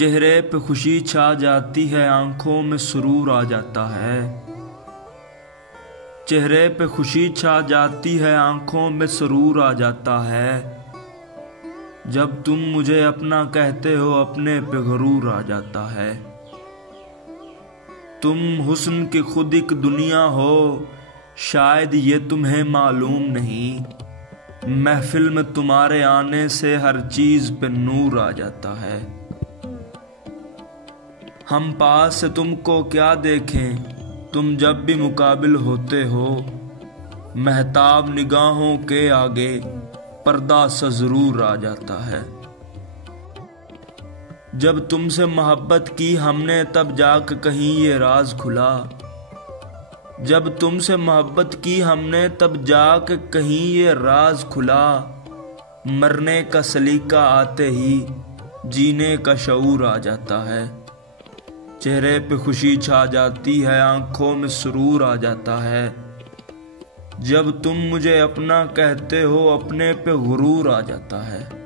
चेहरे पे खुशी छा जाती है, आंखों में सुरूर आ जाता है। चेहरे पे खुशी छा जाती है, आंखों में सुरूर आ जाता है। जब तुम मुझे अपना कहते हो, अपने पे गुरूर आ जाता है। तुम हुस्न की खुद एक दुनिया हो, शायद ये तुम्हें मालूम नहीं। महफिल में तुम्हारे आने से हर चीज पे नूर आ जाता है। हम पास से तुमको क्या देखें, तुम जब भी मुकाबिल होते हो। महताब निगाहों के आगे पर्दा सा जरूर आ जाता है। जब तुमसे मोहब्बत की हमने, तब जाके कहीं ये राज खुला। जब तुमसे मोहब्बत की हमने, तब जाके कहीं ये राज खुला। मरने का सलीका आते ही जीने का शऊर आ जाता है। चेहरे पे खुशी छा जाती है, आंखों में सुरूर आ जाता है। जब तुम मुझे अपना कहते हो, अपने पे गुरूर आ जाता है।